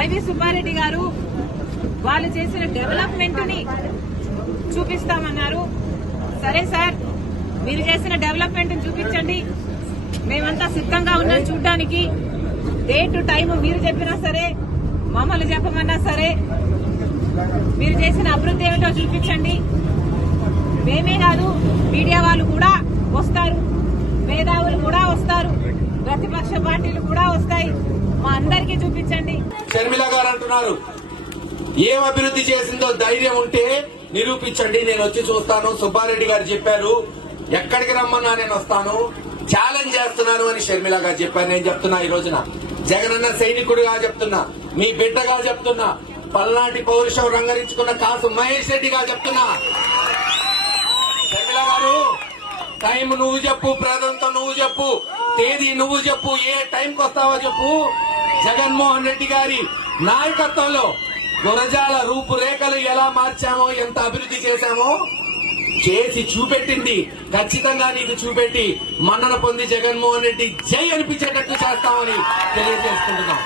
YV Subbareddy గారు వాళ్ళు చేసిన డెవలప్మెంట్ ని చూపిస్తామన్నారు. సరే సార్, మీరు చేసిన డెవలప్మెంట్ ని చూపించండి, మేమంతా సిద్ధంగా ఉన్నాం చూడ్డానికి. డేట్ టైం మీరు చెప్పినా సరే, మమ్మల్ని చెప్పమన్నా సరే, మీరు చేసిన అభివృద్ధి ఏమిటో చూపించండి. మేమే కాదు, మీడియా వాళ్ళు కూడా వస్తారు, మేధావులు కూడా వస్తారు, ప్రతిపక్ష పార్టీలు కూడా వస్తాయి. మా అందరికీ చూపించండి. షర్మిల గారు అంటున్నారు, ఏం అభివృద్ధి చేసిందో ధైర్యం ఉంటే నిరూపించండి, నేను వచ్చి చూస్తాను. సుబ్బారెడ్డి గారు చెప్పారు, ఎక్కడికి రమ్మన్నా నేను వస్తాను, ఛాలెంజ్ చేస్తున్నాను అని షర్మిల గారు చెప్పారు. నేను చెప్తున్నా, ఈ రోజున జగనన్న సైనికుడిగా చెప్తున్నా, మీ బిడ్డగా చెప్తున్నా, పల్నాటి పౌరుషం రంగరించుకున్న కాసు మహేష్ రెడ్డిగా చెప్తున్నా. షర్మిల గారు, టైం నువ్వు చెప్పు, ప్రాంతం నువ్వు చెప్పు, తేదీ నువ్వు చెప్పు, ఏ టైంకి వస్తావో చెప్పు. జగన్మోహన్ రెడ్డి గారి నాయకత్వంలో గురజాల రూపురేఖలు ఎలా మార్చామో, ఎంత అభివృద్ధి చేశామో చేసి చూపెట్టింది. ఖచ్చితంగా నీకు చూపెట్టి మన్నన పొంది జగన్మోహన్ రెడ్డి జై అనిపించేటట్టు చేస్తామని తెలియజేసుకుంటున్నాం.